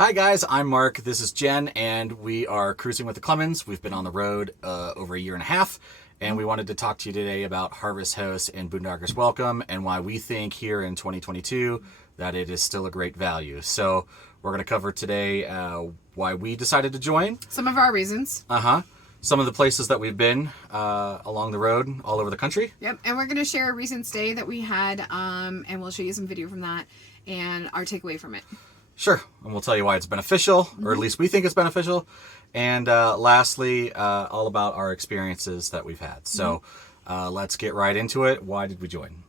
Hi guys, I'm Mark. This is Jen, and we are cruising with the Clemons. We've been on the road over a year and a half, and we wanted to talk to you today about Harvest Host and Boondockers Welcome and why we think here in 2022 that it is still a great value. So we're going to cover today why we decided to join. Some of our reasons. Some of the places that we've been along the road all over the country. Yep, and we're going to share a recent stay that we had, and we'll show you some video from that and our takeaway from it. Sure, and we'll tell you why it's beneficial, or at least we think it's beneficial. And lastly, all about our experiences that we've had. So let's get right into it. Why did we join?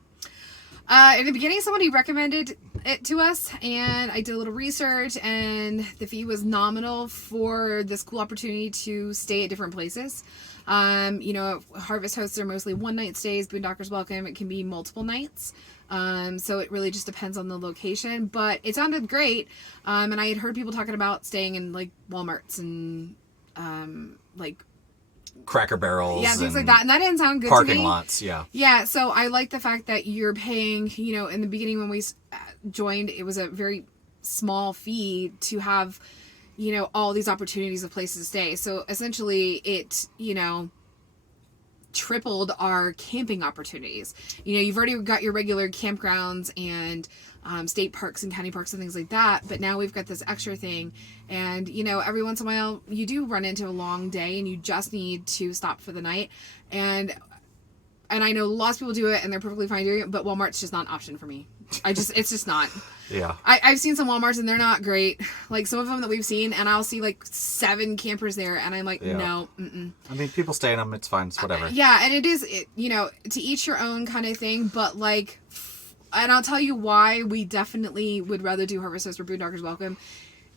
In the beginning, somebody recommended it to us, and I did a little research, and the fee was nominal for this cool opportunity to stay at different places. Harvest Hosts are mostly one-night stays. Boondockers Welcome, it can be multiple nights. So it really just depends on the location, but it sounded great. And I had heard people talking about staying in like Walmarts and, like Cracker Barrels. Yeah, things like that. And that didn't sound good to me. Parking lots, yeah. Yeah. So I like the fact that you're paying, in the beginning when we joined, it was a very small fee to have, all these opportunities of places to stay. So essentially it, tripled our camping opportunities. You've already got your regular campgrounds and state parks and county parks and things like that, but now we've got this extra thing. And every once in a while you do run into a long day and you just need to stop for the night, and I know lots of people do it and they're perfectly fine doing it, but Walmart's just not an option for me. It's just not. Yeah. I've seen some Walmarts and they're not great. Like some of them that we've seen, and I'll see like 7 campers there, and I'm like, no. Mm-mm. I mean, people stay in them. It's fine. It's whatever. Yeah, and it is, to each your own kind of thing. But like, and I'll tell you why we definitely would rather do Harvest Host or Boondockers Welcome.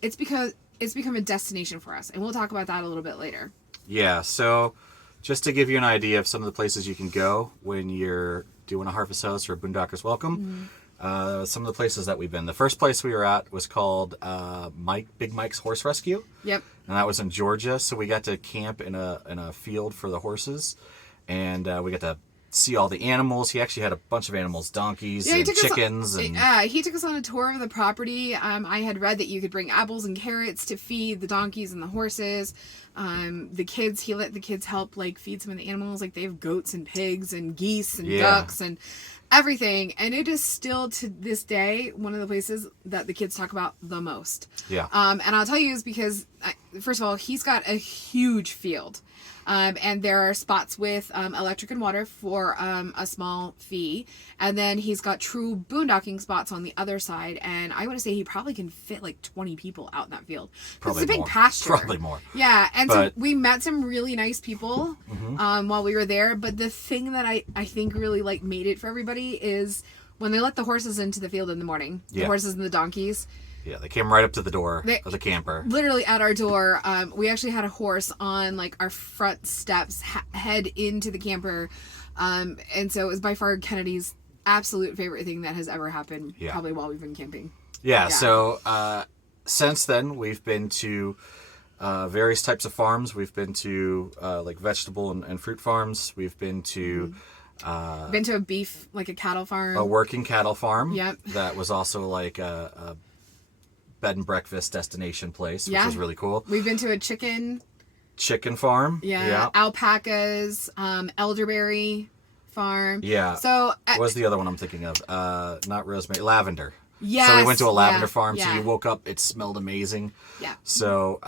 It's because it's become a destination for us, and we'll talk about that a little bit later. Yeah. So, just to give you an idea of some of the places you can go when you're doing a Harvest Host or a Boondockers Welcome. Mm-hmm. Some of the places that we've been. The first place we were at was called Big Mike's Horse Rescue. Yep. And that was in Georgia. So we got to camp in a field for the horses, and we got to see all the animals. He actually had a bunch of animals, donkeys and chickens. He took us on a tour of the property. I had read that you could bring apples and carrots to feed the donkeys and the horses. He let the kids help like feed some of the animals. Like they have goats and pigs and geese and ducks and everything. And it is still to this day one of the places that the kids talk about the most. Yeah. And I'll tell you is because, first of all, he's got a huge field. And there are spots with electric and water for a small fee. And then he's got true boondocking spots on the other side. And I want to say he probably can fit like 20 people out in that field. Probably it's a big more. pasture. Probably more. Yeah. And so we met some really nice people while we were there. But the thing that I think really like made it for everybody is when they let the horses into the field in the morning, the horses and the donkeys. Yeah, they came right up to the door of the camper. Literally at our door. We actually had a horse on like our front steps head into the camper. And so it was by far Kennedy's absolute favorite thing that has ever happened, probably while we've been camping. Yeah. So since then, we've been to various types of farms. We've been to like vegetable and fruit farms. We've been to... been to a beef, like a cattle farm. A working cattle farm. Yep. That was also like a bed and breakfast destination place, which was really cool. We've been to a chicken farm. Yeah. Alpacas, elderberry farm. Yeah. So what was the other one I'm thinking of? Not rosemary, lavender. Yes. So we went to a lavender farm. Yeah. So you woke up, it smelled amazing. Yeah. So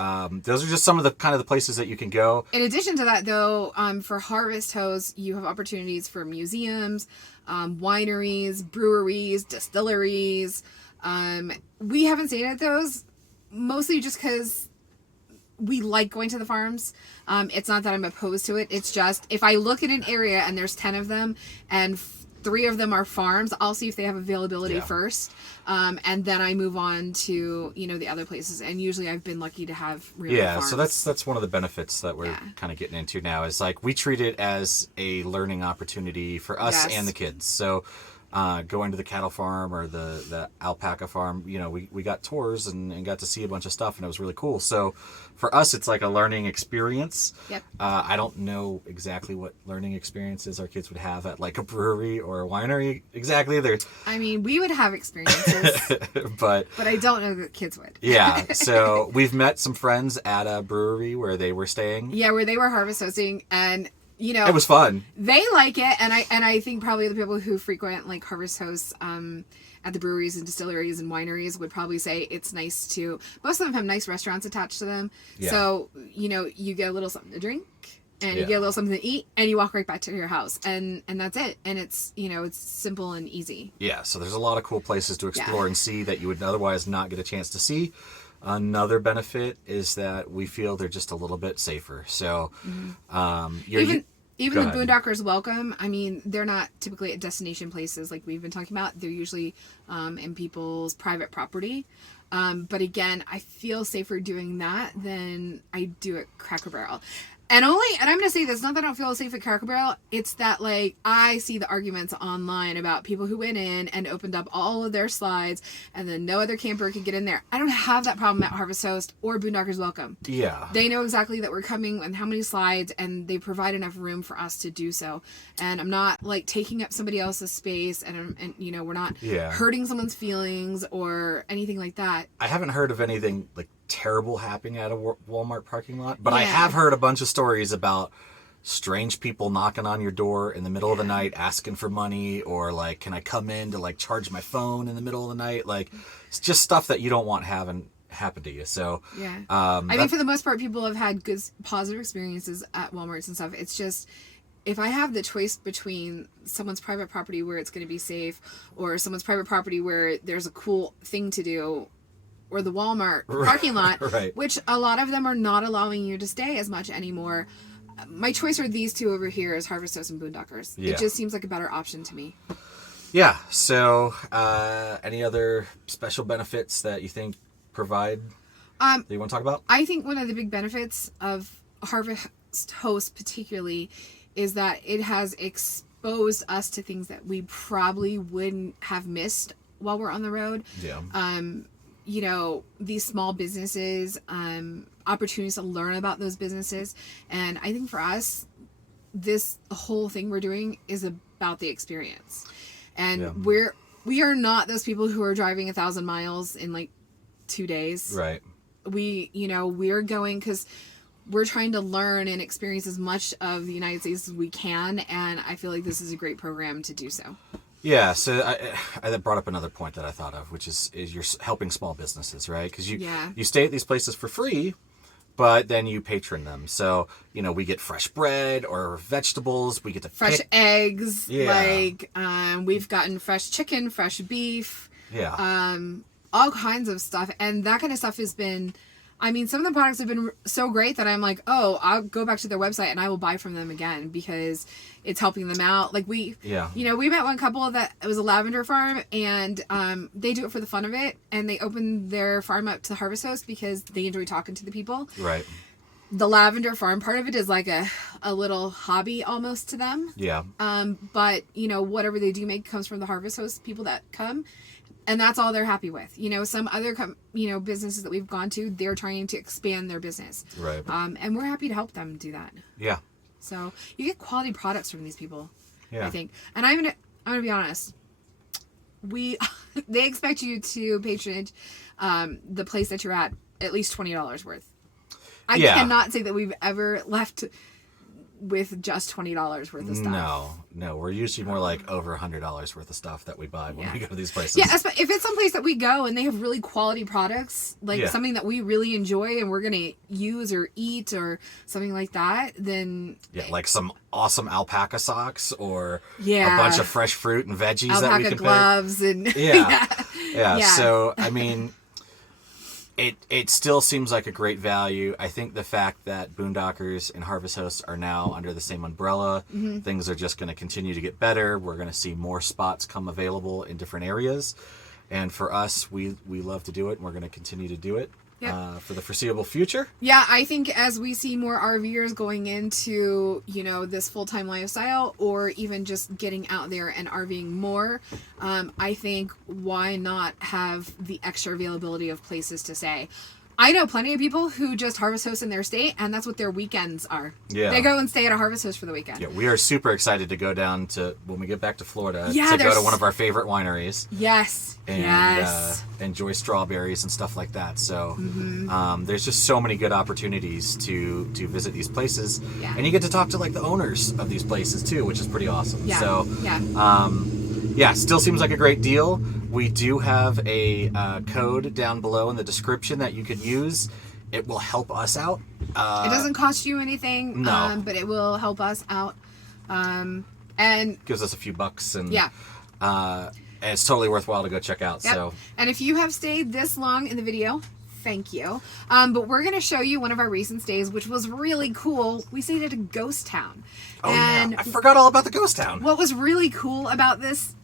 those are just some of the kind of the places that you can go. In addition to that, though, for Harvest Host, you have opportunities for museums, wineries, breweries, distilleries. We haven't stayed at those, mostly just because we like going to the farms. It's not that I'm opposed to it. It's just, if I look at an area and there's 10 of them and 3 of them are farms, I'll see if they have availability first. And then I move on to, the other places. And usually I've been lucky to have really farms. So that's one of the benefits that we're kind of getting into now is like we treat it as a learning opportunity for us and the kids. So going to the cattle farm or the alpaca farm, we got tours and got to see a bunch of stuff, and it was really cool. So for us, it's like a learning experience. Yep. I don't know exactly what learning experiences our kids would have at like a brewery or a winery exactly. We would have experiences, but I don't know that kids would. Yeah. So we've met some friends at a brewery where they were staying. Yeah, where they were harvest hosting, and it was fun. They like it, and I think probably the people who frequent like harvest hosts at the breweries and distilleries and wineries would probably say it's nice to. Most of them have nice restaurants attached to them, so you get a little something to drink, and you get a little something to eat, and you walk right back to your house, and that's it. And it's it's simple and easy. Yeah. So there's a lot of cool places to explore and see that you would otherwise not get a chance to see. Another benefit is that we feel they're just a little bit safer. So, even the Boondockers welcome. They're not typically at destination places like we've been talking about. They're usually in people's private property. But again, I feel safer doing that than I do at Cracker Barrel. And I'm going to say this, not that I don't feel safe at Cracker Barrel, it's that, like, I see the arguments online about people who went in and opened up all of their slides and then no other camper could get in there. I don't have that problem at Harvest Host or Boondockers Welcome. Yeah. They know exactly that we're coming and how many slides, and they provide enough room for us to do so. And I'm not, like, taking up somebody else's space, and we're not hurting someone's feelings or anything like that. I haven't heard of anything, like, terrible happening at a Walmart parking lot, but I have heard a bunch of stories about strange people knocking on your door in the middle of the night asking for money, or like, can I come in to like charge my phone in the middle of the night? Like, it's just stuff that you don't want happen to you. So for the most part, people have had good positive experiences at Walmarts and stuff. It's just, if I have the choice between someone's private property where it's going to be safe, or someone's private property where there's a cool thing to do, or the Walmart parking lot, which a lot of them are not allowing you to stay as much anymore. My choice are these two over here as Harvest Host and Boondockers. Yeah. It just seems like a better option to me. Yeah. So, any other special benefits that you think provide that you want to talk about? I think one of the big benefits of Harvest Host particularly is that it has exposed us to things that we probably wouldn't have missed while we're on the road. Yeah. These small businesses, opportunities to learn about those businesses. And I think for us, this whole thing we're doing is about the experience. And we are not those people who are driving 1,000 miles in like 2 days. Right. We're going because we're trying to learn and experience as much of the United States as we can. And I feel like this is a great program to do so. Yeah, so I brought up another point that I thought of, which is you're helping small businesses, right? Because you stay at these places for free, but then you patron them. So, we get fresh bread or vegetables. We get to fresh eggs. Yeah. We've gotten fresh chicken, fresh beef. Yeah. All kinds of stuff. And that kind of stuff has been... some of the products have been so great that I'm like, oh, I'll go back to their website and I will buy from them again because it's helping them out. Like we met one couple that it was a lavender farm, and they do it for the fun of it, and they opened their farm up to Harvest Host because they enjoy talking to the people. Right. The lavender farm part of it is like a little hobby almost to them. Yeah. But whatever they do make comes from the Harvest Host people that come. And that's all they're happy with. Some other, businesses that we've gone to, they're trying to expand their business. Right. And we're happy to help them do that. Yeah. So you get quality products from these people. Yeah. I think. And I'm gonna be honest. They expect you to patronage the place that you're at least $20 worth. I cannot say that we've ever left with just $20 worth of stuff. No, we're usually more like over $100 worth of stuff that we buy when we go to these places. Yeah, if it's someplace that we go and they have really quality products, like something that we really enjoy and we're gonna use or eat or something like that, then like some awesome alpaca socks or a bunch of fresh fruit and veggies alpaca that we can gloves pick. And yeah. So It still seems like a great value. I think the fact that Boondockers and Harvest Hosts are now under the same umbrella, things are just going to continue to get better. We're going to see more spots come available in different areas. And for us, we love to do it, and we're going to continue to do it. Yep. For the foreseeable future. Yeah, I think as we see more RVers going into, this full-time lifestyle, or even just getting out there and RVing more, I think why not have the extra availability of places to stay? I know plenty of people who just harvest host in their state, and that's what their weekends are. Yeah. They go and stay at a harvest host for the weekend. Yeah, we are super excited to go down to, when we get back to Florida, Yeah, to go to one of our favorite wineries. Yes. And Yes. enjoy strawberries and stuff like that. So there's just so many good opportunities to visit these places. Yeah. And you get to talk to like the owners of these places too, which is pretty awesome. Yeah. So yeah. still seems like a great deal. We do have a code down below in the description that you could use. It will help us out. It doesn't cost you anything, No. but it will help us out. And gives us a few bucks, and yeah. and it's totally worthwhile to go check out. Yep. So, and if you have stayed this long in the video, thank you. But we're going to show you one of our recent stays, which was really cool. We stayed at a ghost town. yeah, I forgot all about the ghost town. What was really cool about this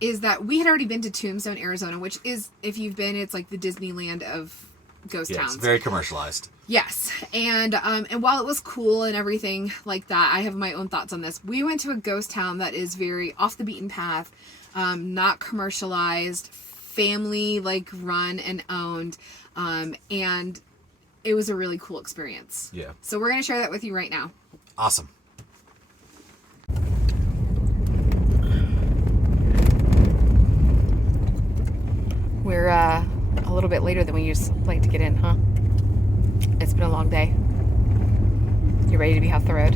is that we had already been to Tombstone, Arizona, which is, if you've been, it's like the Disneyland of ghost towns. It's very commercialized. Yes, and while it was cool and everything like that, I have my own thoughts on this. We went to a ghost town that is very off the beaten path, not commercialized, family run and owned, and it was a really cool experience. Yeah. So we're gonna share that with you right now. Awesome. We're a little bit later than we used like to get in, huh? It's been a long day. You ready to be off the road?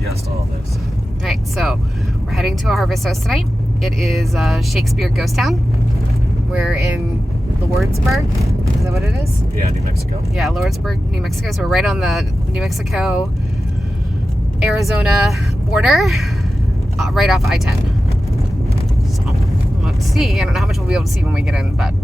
Yes to all this. All right, so we're heading to a harvest host tonight. It is Shakespeare Ghost Town. We're in Lordsburg. Is that what it is? Yeah, New Mexico. Yeah, Lordsburg, New Mexico. So we're right on the New Mexico, Arizona border, right off I-10. So let's see. I don't know how much we'll be able to see when we get in, but.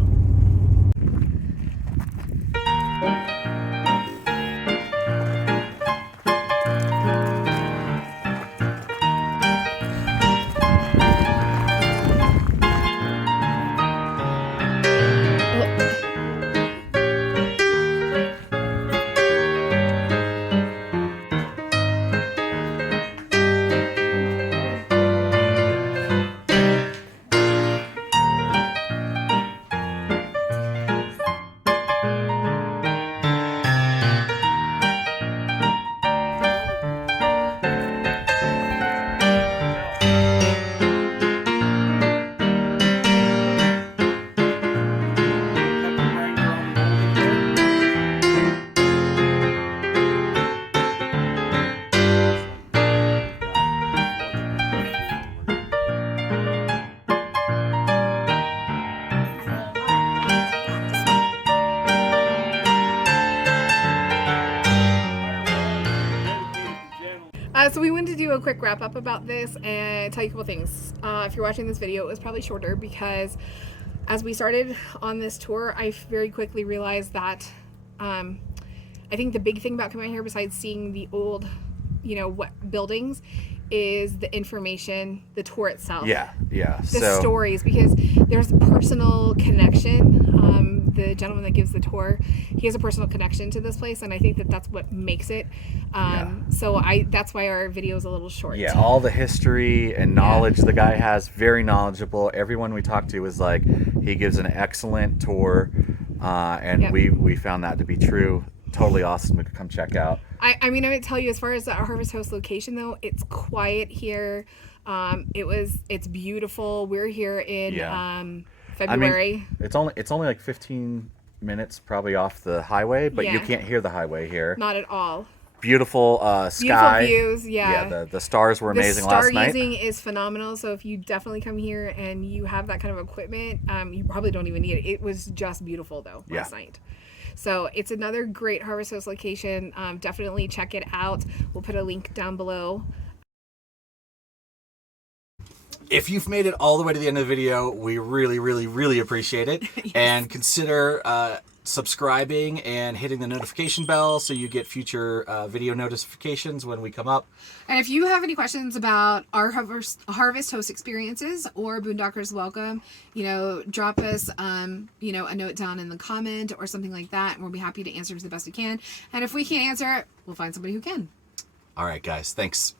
So we wanted to do a quick wrap up about this and tell you a couple things. If you're watching this video, it was probably shorter because as we started on this tour, I very quickly realized that I think the big thing about coming out here, besides seeing the old, what buildings, is the information, the tour itself. Yeah. The stories, because there's a personal connection. The gentleman that gives the tour, he has a personal connection to this place, and I think that that's what makes it. So that's why our video is a little short. Yeah, all the history and knowledge the guy has, very knowledgeable. Everyone we talked to was like, he gives an excellent tour, and we found that to be true. Totally awesome to come check out. I mean, I would tell you, as far as the Harvest Host location, though, it's quiet here. It's beautiful. We're here in February. I mean, it's only like 15 minutes probably off the highway, but you can't hear the highway here. Not at all. Beautiful sky. Beautiful views, yeah. Yeah, the stars were amazing last night. The stargazing is phenomenal, so if you definitely come here and you have that kind of equipment, you probably don't even need it. It was just beautiful, though, last night. So it's another great Harvest Host location. Definitely check it out. We'll put a link down below. If you've made it all the way to the end of the video, we really, really, really appreciate it. Yes. And consider subscribing and hitting the notification bell so you get future video notifications when we come up. And if you have any questions about our Harvest Host experiences or Boondockers Welcome, drop us, a note down in the comment or something like that, and we'll be happy to answer to the best we can. And if we can't answer it, we'll find somebody who can. All right, guys. Thanks.